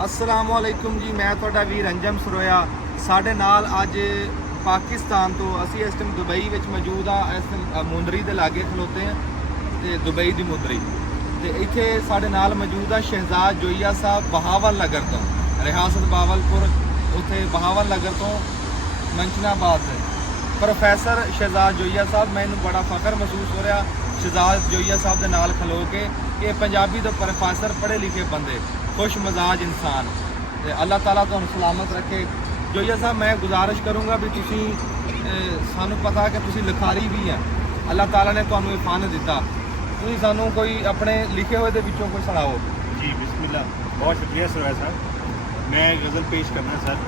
अस्सलामुअलैकुम जी, मैं ਤੁਹਾਡਾ ਵੀਰ ਅੰਜਮ ਸਰੋਇਆ। ਸਾਡੇ ਨਾਲ ਅੱਜ ਪਾਕਿਸਤਾਨ ਤੋਂ ਅਸੀਂ ਇਸ ਟਾਈਮ ਦੁਬਈ ਵਿੱਚ ਮੌਜੂਦ ਆ। ਇਸ ਮੁੰਦਰੀ ਦੇ ਲਾਗੇ ਖਲੋਤੇ ਆ ਤੇ ਦੁਬਈ ਦੀ ਮੁੰਦਰੀ ਤੇ ਇੱਥੇ ਸਾਡੇ ਨਾਲ ਮੌਜੂਦ ਆ ਸ਼ਹਿਜ਼ਾਦ ਜੋਈਆ ਸਾਹਿਬ ਬਹਾਵਲ ਨਗਰ ਤੋਂ, ਰਿਆਸਤ ਬਾਵਲਪੁਰ, ਉੱਥੇ ਬਹਾਵਲ ਨਗਰ ਤੋਂ ਮੰਚਨਾਬਾਦ ਦੇ ਪ੍ਰੋਫੈਸਰ ਸ਼ਹਿਜ਼ਾਦ ਜੋਈਆ ਸਾਹਿਬ। ਮੈਨੂੰ ਬੜਾ ਫਖਰ ਮਹਿਸੂਸ ਹੋ ਰਿਹਾ ਸ਼ਹਿਜ਼ਾਦ ਜੋਈਆ ਸਾਹਿਬ ਦੇ ਨਾਲ ਖਲੋ ਕੇ ਕਿ ਪੰਜਾਬੀ ਦੇ ਪ੍ਰੋਫੈਸਰ ਪੜ੍ਹੇ ਲਿਖੇ ਬੰਦੇ, खुश मिजाज इंसान। अल्लाह ताला तुहानू सलामत रखे। जोइया साहब, मैं गुजारिश करूँगा भी तुसी सानू पता कि तुसी लिखारी भी हैं, अल्लाह ताला ने तुहानू ये फन दिता, तुसी सानू कोई अपने लिखे हुए दे विचों कोई सुनाओ जी। बिस्मिल्लाह, बहुत शुक्रिया सरवाया साहब। मैं गज़ल पेश करना सर।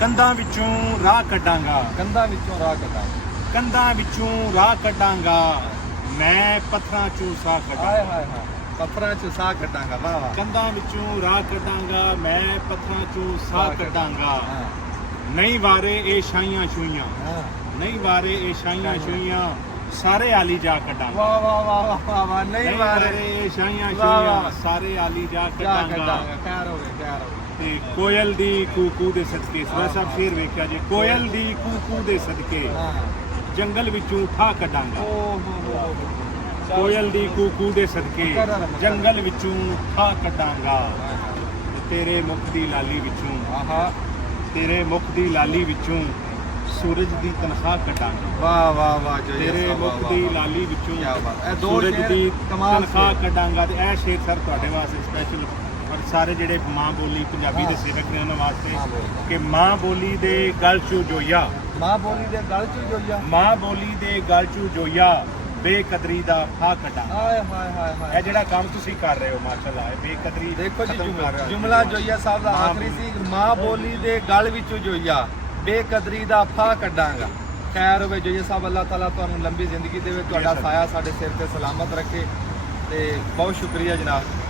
कंधा विचों राह कड्डांगा, कंधा विचों राह कड्डांगा, कंधा विचों राह कड्डांगा, मैं पत्थरां चों साह कड्डांगा। हाय हाय हाय, पत्थरां चों साह कड्डांगा, वाह वाह। कंधा विचों राह कड्डांगा, मैं पत्थरां चों साह कड्डांगा। नहीं वारे ए शाइयां छुइयां, नहीं वारे ए शाइयां छुइयां, सारे आली जा कड्डांगा। वाह वाह वाह वाह वाह वाह। नहीं वारे ए शाइयां छुइयां, सारे आली जा कड्डांगा। खैर हो गए, खैर हो गए। ते कोयल दी कूकू दे सदके, सरदार साहब शेर वेख्या जी। कोयल दी कूकू दे सदके जंगल विचों ठा कड्डांगा। कोयल दी कूकू दे सदके जंगल विचों ठा कड्डांगा। तेरे मुख दी लाली विचों, तेरे मुख दी लाली विचों सूरज दी तनख्वाह कड्डांगा। वाह वाह वाह। तेरे मुख दी लाली विचों सूरज दी तनख्वाह कड्डांगा। ते ऐ शेर सर तुहाडे वास्ते स्पैशल और सारे ਜਿਹੜੇ मां बोली पंजाबी ਦੇ ਸੇਵਕ ਨੇ ਉਹਨਾਂ ਵਾਸਤੇ ਕਿ ਮਾਂ ਬੋਲੀ ਦੇ ਗਲ ਚੋਂ ਜੋਈਆ, ਮਾਂ ਬੋਲੀ ਦੇ ਗਲ ਚੋਂ ਜੋਈਆ, ਮਾਂ ਬੋਲੀ ਦੇ ਗਲ ਚੋਂ ਜੋਈਆ, ਬੇਕਦਰੀ ਦਾ ਫਾਹ ਕੱਢਾਂ। ਹਾਏ ਹਾਏ ਹਾਏ ਹਾਏ। ਇਹ ਜਿਹੜਾ ਕੰਮ ਤੁਸੀਂ ਕਰ ਰਹੇ ਹੋ ਮਾਸ਼ਾਅੱਲਾ, ਇਹ ਬੇਕਦਰੀ ਦੇਖੋ ਜੀ, ਜੁਮਲਾ ਜੋਈਆ ਸਾਹਿਬ ਦਾ ਆਖਰੀ ਸੀ, ਮਾਂ ਬੋਲੀ ਦੇ ਗਲ ਵਿੱਚੋਂ ਜੋਈਆ, ਬੇਕਦਰੀ ਦਾ ਫਾਹ ਕੱਢਾਂਗਾ। ਖੈਰ ਹੋਵੇ ਜੋਈਆ ਸਾਹਿਬ, ਅੱਲਾਹ ਤਾਲਾ ਤੁਹਾਨੂੰ ਲੰਬੀ ਜ਼ਿੰਦਗੀ ਦੇਵੇ, ਤੁਹਾਡਾ ਸਾਇਆ ਸਾਡੇ ਸਿਰ ਤੇ ਸਲਾਮਤ ਰੱਖੇ ਤੇ ਬਹੁਤ ਸ਼ੁਕਰੀਆ ਜਨਾਬ।